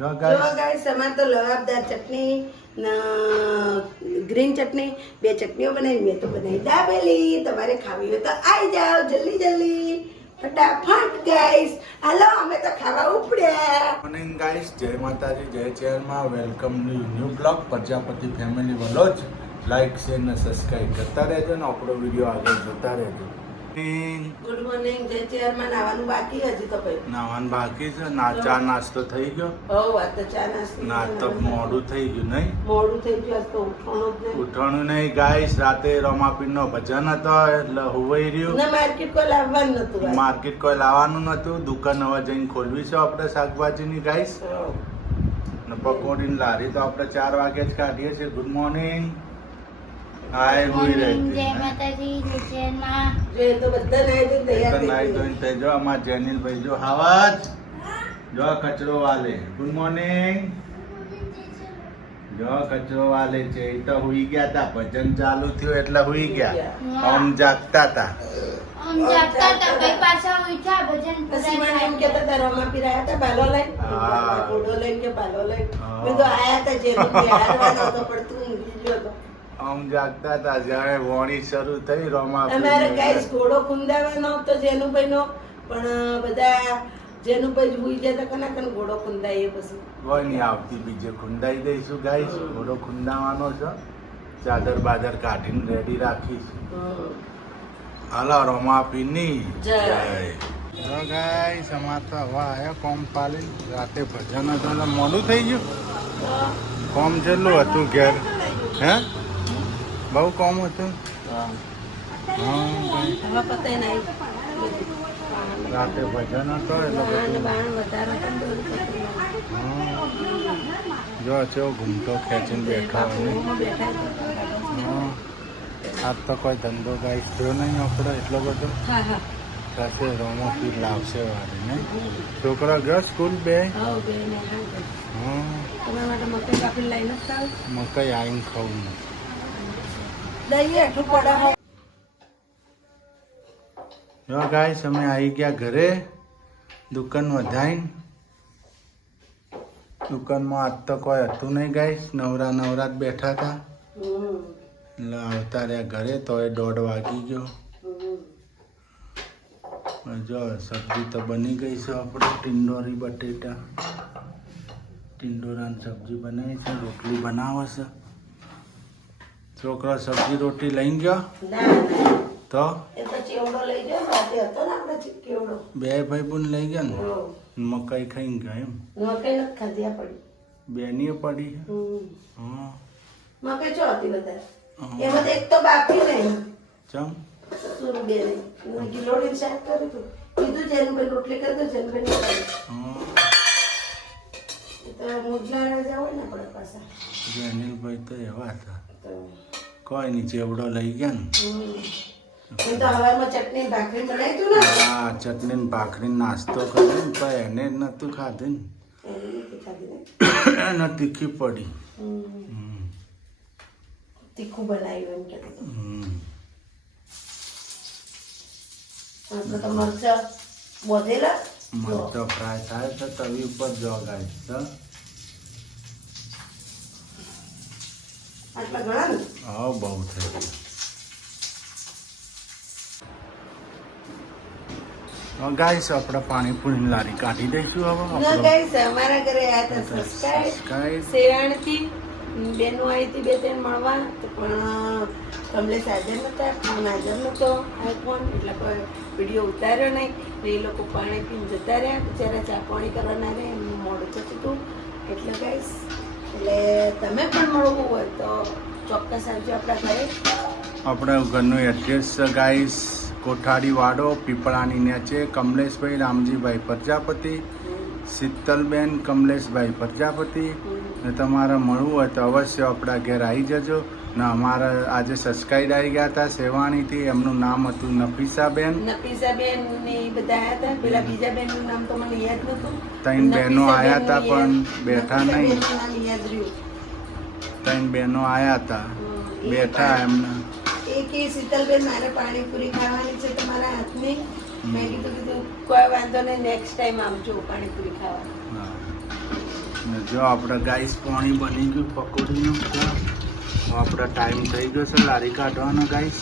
જો ગાઈસ અમારે તો લવાબદાર ચટણી ગ્રીન ચટણી બે ચટણીઓ બનાવી મેં તો બનાવી દાબેલી તમારે ખાવી હોય તો આવી જાઓ જલ્દી જલ્દી ફટાફટ ગાઈસ હાલો અમે તો ખાવા ઉપડ્યા મોર્નિંગ ગાઈસ જય માતાજી જય ચેરમાં welcome to new blog Prajapati family vlog like share ને સબસ્ક્રાઇબ કરતા રહેજો ને આપણો વિડીયો આગળ જોતા રહેજો ગુડ મોર્નિંગ જય ચેરમાં નાવાનું બાકી હજી તો ભાઈ નાવાનું બાકી છે ચા નાસ્તો થઈ ગયો હો આ તો ચા નાસ્તો નાસ્તો મોડું થઈ ગયું નહીં મોડું થઈ ગયું તો ઉઠવાનું જ નહીં ઉઠવાનું નહીં ગાઈસ રાતે રમાપીરનો ભજન હતો એટલે હુવાઈ રહ્યું ના માર્કેટ કોઈ લાવવાનું નતું માર્કેટ કોઈ લાવવાનું નતું દુકાન હવે જઈને ખોલવી છે આપણે શાકભાજીની ગાઈસ ને પકોડીની લારી તો આપણે 4 વાગે જ કાઢીએ છીએ ગુડ મોર્નિંગ હાય હુઈ રહી જય માતાજી જય ચેરમાં જે તો બધા નાઈ ધોઈને તૈયાર થઈ નાઈ ધોઈને થઈ જો અમાર જેનિલભાઈ જો હાવાજ જો કચરો વાલે ગુડ મોર્નિંગ જો કચરો વાલે છે એ તો હુઈ ગયા તા ભજન ચાલુ થયું એટલે હુઈ ગયા આમ જાગતા તા આમ જાગતા હતા ભાઈ પાછા ઉઠ્યા ભજન પછી મને એમ કહેતા હતા રમા પીરાયા હતા બાલો લઈને હા. ઘોડો લઈને કે બાલો લઈને હા. મેં તો આયા હતા જે હારવાનો હતો પણ તું ઊંઘી ગયો હતો આમ જાગતા તા જ્યારે વોણી શરૂ થઈ રોમા અમારે ગાઈસ ઘોડો ખુંદાવાનો હતો જેનુભાઈનો પણ બધા જેનુભાઈ હુઈ ગયા હતા કના કન ઘોડો ખુંદાઈએ પછી કોઈ નહીં આવતી બીજે ખુંદાઈ દઈશું ગાઈસ ઘોડો ખુંદાવાનો છે ચાદર બાદર કાઢીને રેડી રાખીશું હાલો રમાપીની જય. જો ગાઈસ અમાર તો હવા આયા કોમ પાલી રાતે ભજન હતું એટલે મોડું થઈ ગયું કોમ જેટલું હતું ઘેર હે બહુ કોમ હતું હા ભાઈ. હવે પતાઈ નાઈ રાતે ભજન હતો એટલે બધું બાણ વધારે હતા ને બધું પતાઈ નાખ્યું. હા. જો છે ઘૂમતો ખેંચીને બેઠા હોય બાથરૂમમાં બેઠા હતા. હા. આજ તો કોઈ ધંધો ગાઈસ થયો નહીં આપણો એટલો બધો હા હા સાથે રોમો પીર લાવશે વાળી નહીં છોકરા ગયો સ્કૂલ બે હા બેન હા બેન. હા તમારા માટે મકાઈ કાપી લઈને જ ખાવ મકાઈ આવીને ખાવું દઈએ એટલું પડે હો. જો ગાઈસ અમે આવી ગયા ઘરે દુકાન વધાઈને દુકાનમાં આજ તો કોઈ હતું નહીં ગાઈસ નવરા નવરા જ બેઠા હતા એટલે આવતા રહ્યા ઘરે તો એ 1:30 વાગી ગયો જો સબ્જી તો બની ગઈ છે આપણે ટીંડોરી બટેટા ટીંડોરાની સબ્જી બનાવી છે રોટલી બનાવે છે છોકરો સબ્જી રોટી લઈ ગયો ના ના તો એ તો ચેવડો લઈ ગયો રાતે હતો ને આપણે ચેવડો બે ભાઈ બુન લઈ ગયા ને હો. મકાઈ ખાઈ ગયા એમ મકાઈ નથી ખાધી આ પડી બેનીએ પડી છે. હમ. હા મકાઈ ચો હતી વધારે હા. એમાં તો એક તો બાકી નહીં ચમ સુરું બે નહીં ગિલોડીને શાક કર્યું હતું કીધું જેનુભાઈ રોટલી કરી દો જેનુભાઈ નહીં કરી હા એ તો મુજલાણા જાવ ને આપણે પાછા જેનિલભાઈ તો એવા હતા તો કોઈ નહીં ચેવડો લઈ ગયા ને એ તો હવારમાં ચટણી ભાખરી બનાવી તું ને હા ચટણી ને ભાખરી નાસ્તો કર્યો ને તો એને જ નતું ખાધું એની નથી ખાધી ને ને એને તીખી પડી હમ. તીખું બનાવ્યું એમ કહેતો આપણે તો મરચા બોધેલા મરચો ફ્રાય થાય તો તવી ઉપર જો ગાઈસ તો આટલા ઘણા ને હા બહુ થઈ ગયું ગાઈસ આપણે પાણીપુરીની લારી કાઢી દઈશું હવે ના આપણો ગાઈસ અમારા ઘરે આયા હતા સબસ્ક્રાઇબ શેરણથી બેનો આવી હતી 2-3 મળવા તો પણ કમલેશ હાજર નતા ફોન હાજર નતો આઈફોન એટલે કોઈ વિડીયો ઉતાર્યો નહીં ને એ લોકો પાણી પીને જતા રહ્યા બિચારા ચા પાણી કરવાના રહ્યા એમનું મોડું થતું હતું એટલે ગાઈસ એટલે તમે પણ મળવું હોય તો ચોક્કસ આવજો આપણા ઘરે આપણે ઘરનું એડ્રેસ છે ગાઈસ કોઠાડી વાડો પીપળાની નીચે કમલેશભાઈ રામજીભાઈ પ્રજાપતિ શીતલબેન કમલેશભાઈ પ્રજાપતિ ને તમારે મળવું હોય તો અવશ્ય આપણા ઘેર આવી જજો ને અમારા આજે સબસ્ક્રાઇબ આવી ગયા હતા સેવાણીથી એમનું નામ હતું નફીસાબેન નફીસાબેન ને એ બધા આવ્યા હતા પેલા બીજા બેનનું નામ તો મને યાદ નહોતું 3 બહેનો આવ્યા હતા પણ બેઠા નહીં નફીસાબેનનું નામ યાદ રહ્યું 3 બહેનો આવ્યા હતા બેઠા એમના એ કે શીતલબેન મારે પાણીપુરી ખાવાની છે તમારા હાથની મેં કીધું કોઈ વાંધો નહીં નેક્સ્ટ ટાઈમ આવજો પાણીપુરી ખાવા હા ને જો આપણે ગાઈસ પાણી બની ગયું પકોડીનું તો આપણો ટાઈમ થઈ ગયો છે લારી કાઢવાનો ગાઈસ.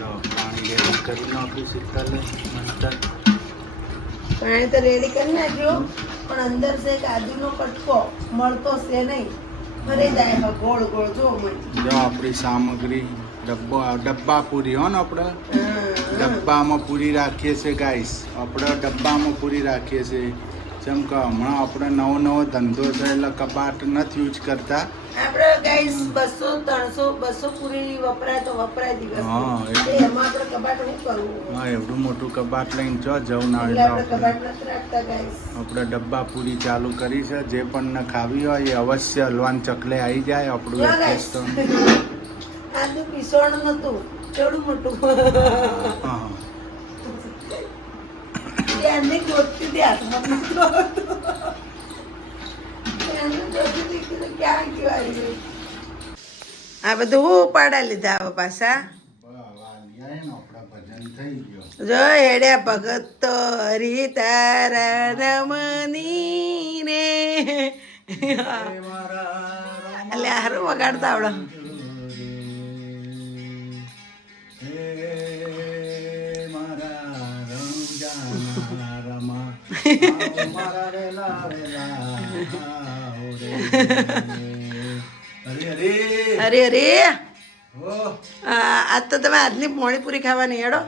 જો પાણી રેડી કરી નાખ્યું શીતલે મસ્ત. પાણી તો રેડી કરી નાખ્યો પણ અંદર છે કાજુનો કટકો મળતો છે નહીં, ભરી જાય ગોળ ગોળ જો મળી. જો આપણી સામગ્રી ડબ્બા પૂરી હો ને આપણે ડબ્બામાં પૂરી રાખીએ છીએ ગાઈસ. આપણે ડબ્બામાં પૂરી રાખીએ છીએ. જેમ કે હમણાં આપણે નવો ધંધો છે એટલે કબાટ નથી યુઝ કરતા. આપણે ગાઈસ 200 300 200 પૂરી વપરાય તો વપરાય દિવસ. હા, એટલે એમાં આપણે કબાટ શું કરવું? હા, એવડું મોટું કબાટ લઈને જવું ના એટલે આપણે એટલે કબાટ નથી રાખતા ગાઈસ. આપણે ડબ્બા પૂરી ચાલુ કરી છે. જે પણ ન ખાવી હોય એ અવશ્ય હલવાન ચકલે આવી જાય. આપણું જો એડ્રેસ તો આદુ પીસોણ નતું કેવડું મોટું. હા ત્યાંની ગોતતી હતી હાથમાં નતો આવતો. ત્યાંની ગોતતી હતી કે ક્યાં ગયું આવી ગયું. આ બધું હું ઉપાડા લીધા હવે પાછા. આપણા ભજન થઈ ગયો. જો હેડ્યા ભગત તો હરી તારા રમની ને એટલે હારું વગાડતા આવડો. અરે અરે આજ તો તમે આજની મોણીપુરી ખાવાની હેડો.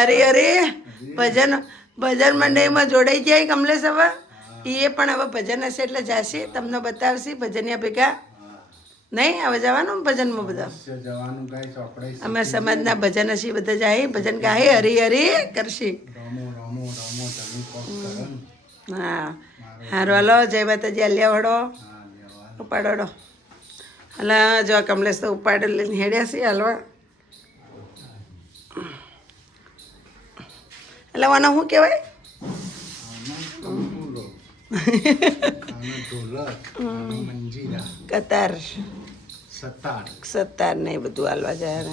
અરે અરે ભજન મંડળીમાં જોડાઈ જાય કમલેશ. હવે એ પણ હવે ભજન હશે એટલે જશે, તમને બતાવશે ભજનિયા ભેગા. નહીં હવે જવાનું ભજનમાં બધા જવાનું ગાઈસ. આપણે અમે સમાજના ભજન હશે બધા જાય ભજન ગાય હરી હરી કરશે. હા હારું હાલો જય માતાજી. અલ્યા વડો ઉપાડો એટલે જો કમલેશ તો ઉપાડ લઈને હેડ્યા છે હાલવા. એટલે મને શું કહેવાય કતાર સત્તાર ને એ બધું હાલવા જાય ને.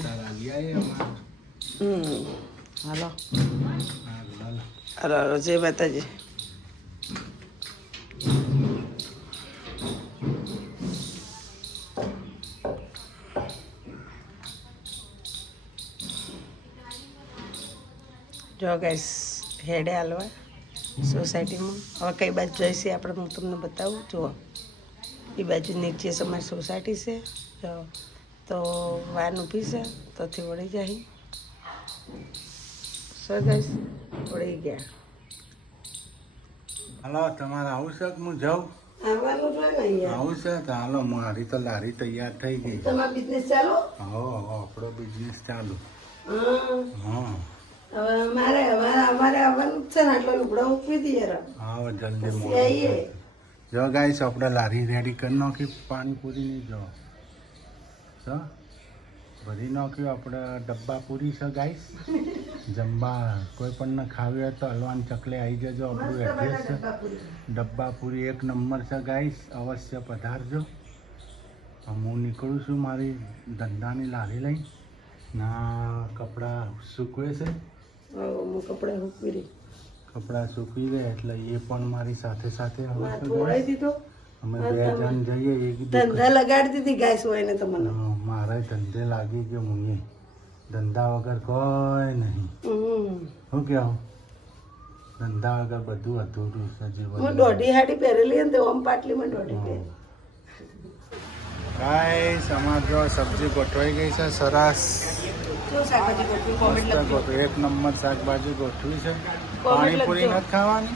હાલો હાલો જય માતાજી. જો ગાઈસ હેડે હાલવા સોસાયટીમાં. હવે કઈ બાજુ જઈશે આપણે હું તમને બતાવું. જુઓ એ બાજુ નીચે અમારી સોસાયટી છે. જો તો વાન ઊભી છે તોથી વળી જાય. સો ગાઈસ વળી ગયા. હાલો તમારે આવું છે કે હું જાઉં? આવવાનું છે ને અહીંયા. આવું છે તો હાલો. મારી તો લારી તૈયાર થઈ ગઈ. તમારો બિઝનેસ ચાલો. હો આપણો બિઝનેસ ચાલુ. હા હા હવે અમારે આવવાનું જ છે ને એટલે લુગડા મૂકવી દઈએ. હા જલ્દી પછી આવીએ. જો ગાઈસ આપણે લારી રેડી કરી નાખી પાણીપુરીની. જો ભરી નાખ્યું આપણે ડબ્બા પૂરી છે ગાઈસ. જમવા કોઈ પણ ખાવી હોય તો હલવાન ચકલે આવી જજો. આપણું એડ્રેસ છે ડબ્બા પૂરી એક નંબર છે ગાઈસ. અવશ્ય પધારજો. હું નીકળું છું મારી ધંધાની લારી લઈ. ના કપડાં સૂકવે છે. હું કપડાં મૂકવી રહી. કપડાં સૂકવી દે એટલે એ પણ મારી સાથે સાથે થોડાઈ દીધો. અમે 2 જણ જઈએ. એક ધંધા લગાડી દીધી ગાઈસ હોય ને તમને. મારે ધંધે લાગી ગયો. હું ધંધા વગર કોઈ નહીં. શું કહું ધંધા વગર બધું અધૂરું છે જીવન. હું દોઢી હાડી પહેરેલી ને તો ઓમ પાટલીમાં દોઢી પહેરી. ગાઈસ અમાર જો સબ્જી ગોઠવાઈ ગઈ છે સરસ. જો શાકભાજી ગોઠવી કોમેન્ટ લખજો. એક નંબર શાકભાજી ગોઠવી છે. કોમેન્ટ પાણીપુરી લખજો. નથી ખાવાની.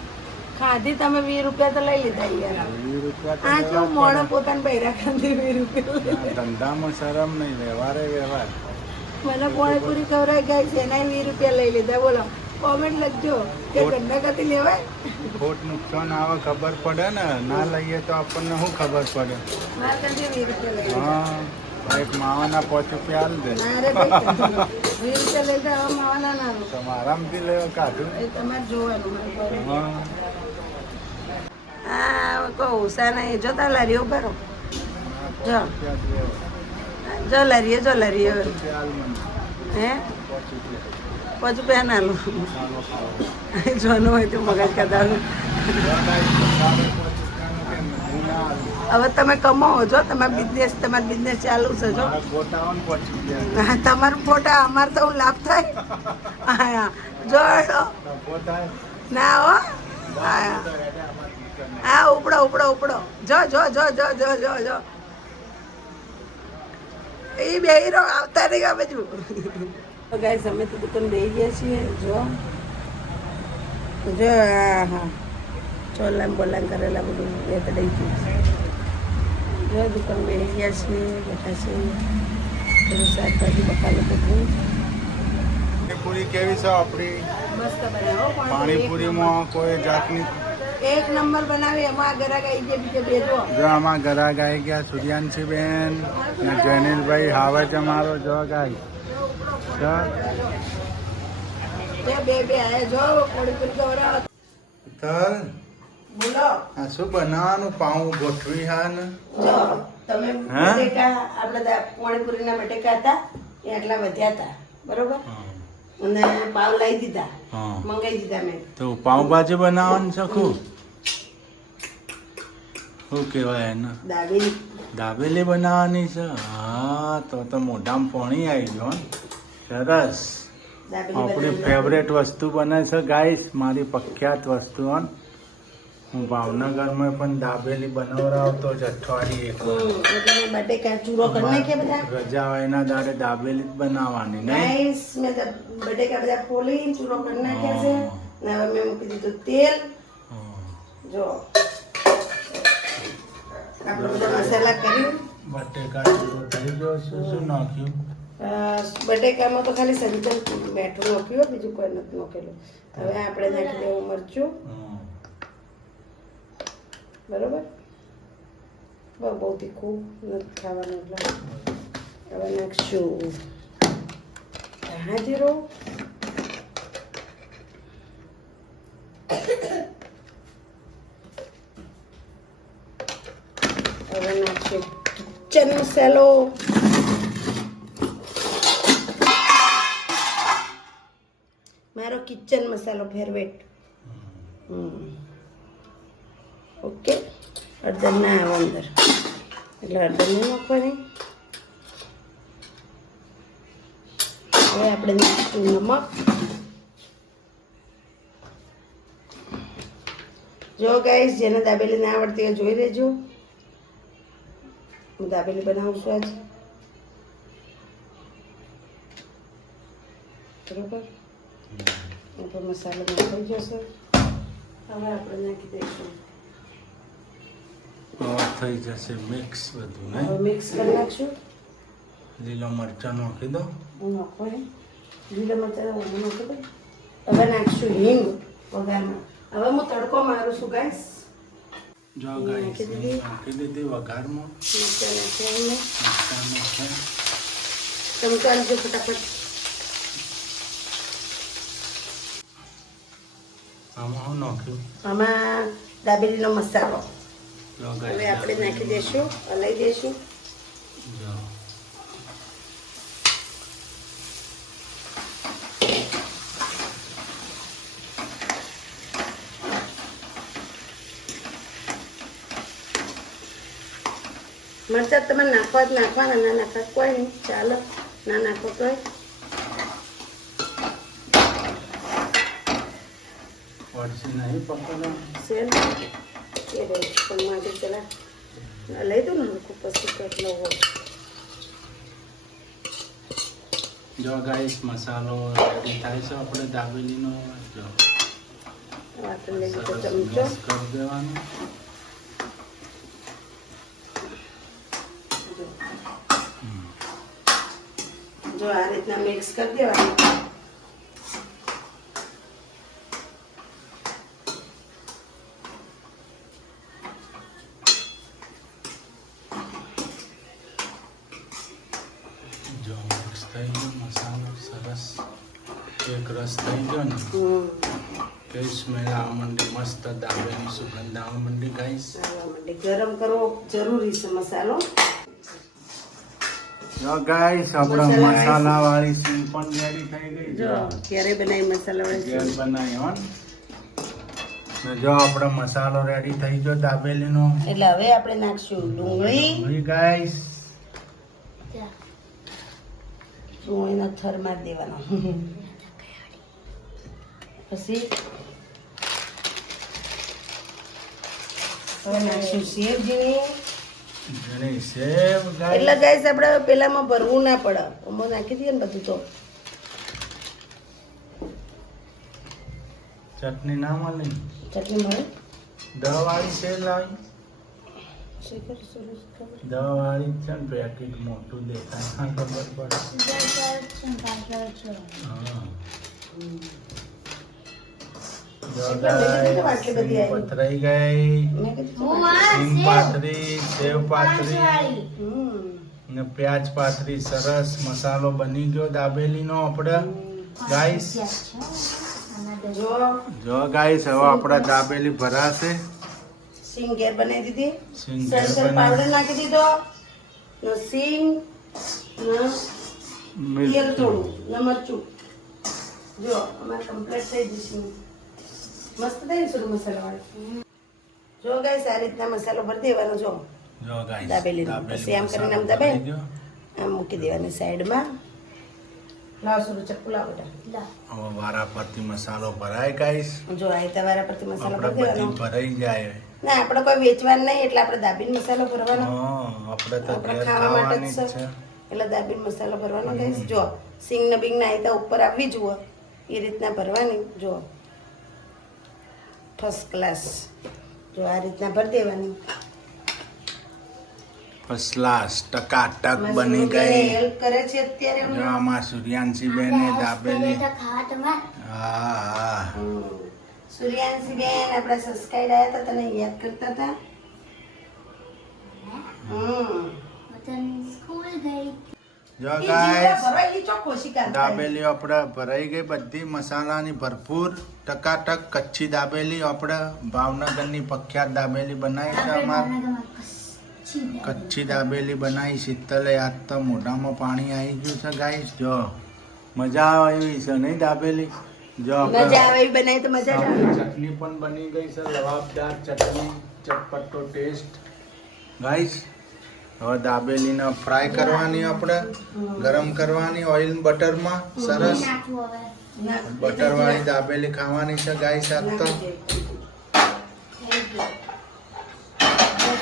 ખાધી તમે 20 રૂપિયા તો લઈ લીધા યાર. 20 રૂપિયા આ તો જો લેવા મોણો પડે. પોતાના બૈરા ખાંધી 20 રૂપિયા. ના, ધંધામાં શરમ નહીં. વ્યવહારે વ્યવહાર. મને પાણીપુરી ખવડાવી ગાય છે એના 20 રૂપિયા લઈ લીધા. બોલો કોમેન્ટ લખજો કે ગંડા કતી લેવાય. ખોટ નુકસાન આવે ખબર પડે ને. ના લઈએ તો આપણને શું ખબર પડે. મારા ત્યાંથી 20 રૂપિયા લઈ લીધા. હા એક માવાના 5 રૂપિયા હાલ દે. ના રે ભાઈ 20 રૂપિયા લઈ લીધા. હવે માવાના ના લો. આરામથી લેવા કાઢું. એ તમારે જોવાનું. હા હા કહું ઉષા નહીં જોતા લારીઓ ભરો. જો જો લારીએ જો લારીએ. હે પછી પહેન આલું જોવાનું હોય તો મગજ કદાચ હવે તમે કમાવો છો તમારો બિઝનેસ ચાલુ છે જો હા તમારું ફોટા અમારે તો લાભ થાય હા જો ના હો હા ઉપડો જો એ બે હીરો આવતા નહીં આ બાજુ તો ગાઈસ અમે તો દુકાન બેસી ગયા છીએ જો હા ચોલામ બોલામ કરેલા બધું એ તો દઈ ગયું જો દુકાન બેસી ગયા છીએ બેઠા છીએ બધું શાકભાજી બકાલો બધું પાણીપુરી કેવી છે આપણી મસ્ત બનાવો પાણીપુરીમાં કોઈ જાતની એક નંબર બનાવી એમાં ગરાક આવી ગયા બીજે બે જો આમાં ગરાક આવી ગયા સૂર્યાંશી બેન ને જૈનિલભાઈ હાવે છે મારો જો ગાય બે આયા જો પાણીપુરી ખવડાવો તલ બોલો આ શું બનાવવાનું પાઉં ગોઠવી હા ને જો તમે બટેકા આપણા પાણીપુરીના બટેકા હતા એ આટલા વધ્યા હતા બરોબર અને પાવ લાવી દીધા મંગાવી દીધા મેં તો પાઉંભાજી બનાવવાનું છે શું કહેવાય એને દાબેલી બનાવવાની છે હા તો મોઢામાં પાણી આવી ગયો સરસ આપણી ફેવરેટ વસ્તુ બને છે ગાઈસ મારી પ્રખ્યાત વસ્તુ હું ભાવનગરમાં પણ દાબેલી બનાવડાવતો જ અઠવાડિયે બટેકા ચૂરો કરી નાખ્યા બધા રજા હોય એના દાડે દાબેલી જ બનાવવાની ગાઈસ મેં બટેકા બધા ફોલી ચૂરો કરી નાખ્યા છે ને હવે મેં મૂકી દીધું તેલ જો આપણે બધા મસાલા કર્યું બટેકા ચૂરો થઈ ગયો શું નાખ્યું બટેકામાં તો ખાલી સંચલ મેઠું નાખ્યું બીજું કોઈ નથી નાખેલું હવે આપણે નાખી દેવું મરચું બરોબર બહુ તીખું નથી ખાવાનું એટલે હવે નાખશું ધાણા જીરું હવે નાખશું કિચન મસાલો મારો કિચન મસાલો ફેવરેટ ઓકે હળદર ના આવે અંદર એટલે હળદર નહીં નાખવાની હવે આપણે નાખીશું નમક જો ગાઈસ જેને દાબેલી ના આવડતી હોય જોઈ લેજો હું દાબેલી બનાવું છું આજ બરોબર આપણો મસાલો નાખી જશે હવે આપણે નાખી દઈશું થઈ જશે મિક્સ બધું ને હવે મિક્સ કરી નાખશું લીલો મરચાં નાખી દો હું નાખો લીલા મરચાં હું નાખી દઉં હવે નાખશું હિંગ વઘારમાં હવે હું તડકો મારું છું ગાઈસ જો ગાઈસ નાખી દીધી વઘારમાં મરચાં નાખ્યા ચમચા ચમચા જો ફટાફટ આમાં હું નાખ્યું આમાં દાબેલીનો મસાલો જો હવે આપણે નાખી દઈશું હલાવી દઈશું જો મરચાં તમે નાખવા જ નાખવાના ના નાખવા કોઈ નહીં ચાલો ના નાખો તોય પડશે નહીં પકડો સેલ એ રહે પણ માટે પેલા લઈ દો ને હલકું પછી કેટલો હોય જો ગાઈસ મસાલો રેડી થાય છે આપણે દાબેલીનો જો વાટણ લઈ લીધો સરસ ચમચો મિક્સ કરી દેવાનું જો આ રીતના મિક્સ કરી દેવાનું જો મિક્સ થઈ ગયો મસાલો સરસ એક રસ થઈ ગયો ને કે સ્મેલ આવવા માંડી મસ્ત દાબેલી સુગંધ આવવા માંડી ગાઈસ આવવા માંડે ગરમ કરવો જરૂરી છે મસાલો જો ગાઈસ આપણો મસાલા વાળી સીંગ પણ રેડી થઈ ગઈ જો ક્યારે બનાવી મસાલા ઘેર વાળી બનાવી હો ને જો આપણો મસાલો રેડી થઈ ગયો દાબેલીનો એટલે હવે આપણે નાખશું ડુંગળી ગાઈસ ડુંગળીનો થર મારી દેવાનો પછી હવે નાખશું સેવ ઝીણી સેવ એટલે ગાઈસ આપણે પેલામાં ભરવું ના પડે આમાં નાખી દઈએ ને બધું તો ચટણી ના મળે ચટણી મળે દવા વાળી સેવ લાવી શેકર સરસ ખબર દવા વાળી છે ને પેકેટ મોટું દેખાય હા ખબર પડે હા જો ગાઈસ પથરાઈ ગઈ મેં કીધું સિંગ પાથરી સેવ પાથરી ને પ્યાજ પાથરી સરસ મસાલો બની ગયો દાબેલીનો આપણે ગાઈસ જો ગાઈસ હવે આપણા દાબેલી ભરાશે સિંગ ઘેર બનાવી દીધી સિંગ ઘેર સરસર પાવડર નાખી દીધો ને સિંગ ને તેલ થોડું ને મરચું જો અમારે કમ્પ્લીટ થઈ જશે મસ્ત થઈ ને મસાલા વાળી જો ગાઈસ આ રીતના મસાલો ભરી દેવાનો જો જો ગાઈસ દાબેલી પછી આમ કરીને આમ દબાઈ આમ મૂકી દેવાની સાઈડમાં લાવ સુરુ ચપ્પુ લાવ બેટા હવે વારા પરથી મસાલો ભરાય ગાઈસ જો આ તમારા પરથી મસાલો આપણે ભરી બધી દેવાનો ભરાઈ જાય ના આપણે કોઈ વેચવાનું નહીં એટલે આપણે દાબીન મસાલો ભરવાનો આપણે તો આપણે ઘેર ખાવા માટે ખાવાની જ જ છે છે એટલે દાબીન મસાલો ભરવાનો ગાઈસ જો સિંગ ને બિંગ ના આયતા ઉપર આવી જુઓ એ રીતના ભરવાની જો ફર્સ્ટ ક્લાસ જો આ રીતના ભરી દેવાની ફર્સ્ટ ક્લાસ ટકાટક બની ગઈ હેલ્પ કરે છે અત્યારે જો આમાં સૂર્યાંશી બેને દાબેલી હા સૂર્યાંશી બેન આપણા સબસ્ક્રાઇબ આવ્યા હતા તને યાદ કરતા હતા જો ગાઈસ દાબેલી આપણે ભરાઈ ગઈ બધી મસાલાની ભરપૂર ટકાટક કચ્છી દાબેલી આપણે ભાવનગરની પ્રખ્યાત દાબેલી બનાવી છે અમારે કચ્છી દાબેલી બનાવી શીતલે આજ તો મોઢામાં પાણી આવી ગયું છે ગાઈસ જો મજા આવે એવી છે નહીં દાબેલી જો મજા આવે એવી બનાવી તો મજા જ આવે ચટણી પણ બની ગઈ છે લવાબદાર ચટણી ચટપટો ટેસ્ટ ગાઈસ હવે દાબેલીને ફ્રાય કરવાની આપણે ગરમ કરવાની ઓઇલ બટરમાં સરસ બટર વાળી દાબેલી ખાવાની છે ગાઈસ આજ તો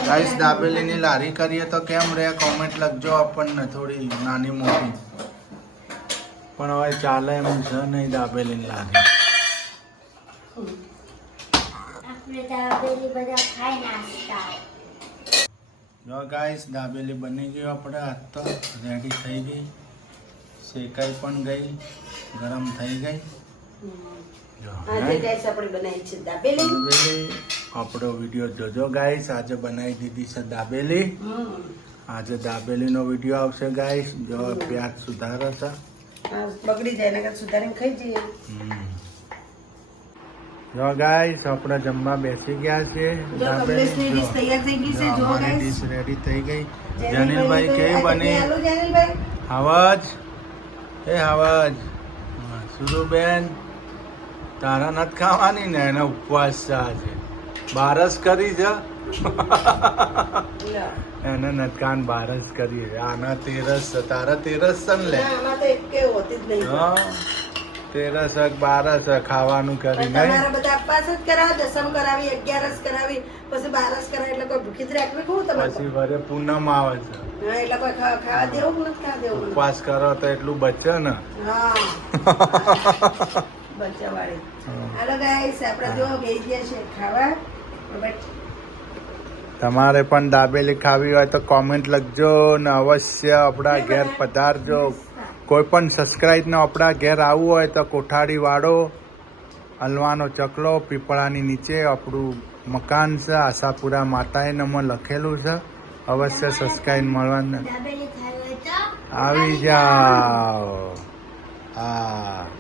ગાઈસ દાબેલીની લારી કરીએ તો કેમ રહે કોમેન્ટ લખજો આપણને થોડી નાની મોટી પણ હવે ચાલે એમ છે નહીં દાબેલીની લારી જો ગાઈસ દાબેલી બની ગઈ આપણે આજ તો રેડી થઈ ગઈ શેકાઈ પણ ગઈ ગરમ થઈ ગઈ જો આજે ગાઈસ આપણે બનાવી છે દાબેલી આપણો વિડીયો જોજો ગાઈસ આજે બનાવી દીધી છે દાબેલી આજે દાબેલીનો વિડીયો આવશે ગાઈસ જો પ્યાજ સુધારે છે બગડી જાય નકર સુધારીને ખાઈ જઈએ જો ગાઈસ આપણે જમવા બેસી ગયા છે જો કમલેશની ડીશ તૈયાર થઈ ગઈ છે જો ગાઈસ ડીશ રેડી થઈ ગઈ જનીલભાઈ કેવી બની હાલો જનીલભાઈ આવાજ એ આવાજ સુરુબેન તારા નથી ખાવાની ને એનો ઉપવાસ છે આજે બારસ કરી છે એને નટકાન બારસ કરી છે આના તેરસ છે તારા તેરસ છે ને લે ના આમાં તો એકે હોતી જ નહીં હા તેરસ બારસ ખાવાનું કરી નહીં તમારા બધા અપવાસ જ કરાવે દસમ કરાવી 11 કરાવી પછી 12 કરાવે એટલે કોઈ ભૂખી જ રાખવી કહું તમારે પછી વરે પૂનમ આવે છે હા એટલે કોઈ ખાવા દેવું કે નથી ખાવા દેવું ઉપવાસ કરો તો એટલું બચે ને હા બચ્ચાવાળી હાલો ગાઈસ આપણે જો બેસી ગયા છે ખાવા તમારે પણ દાબેલી ખાવી હોય તો કોમેન્ટ લખજો ને અવશ્ય આપણા ઘેર પધારજો કોઈ પણ સબસ્ક્રાઇબ ને આપણા ઘેર આવવું હોય તો કોઠાડી વાળો હલવાનો ચકલો પીપળાની નીચે આપણું મકાન છે આશાપુરા માતાએ નંબર લખેલું છે અવશ્ય સબસ્ક્રાઇબ મળવાનું આવી જાઓ હા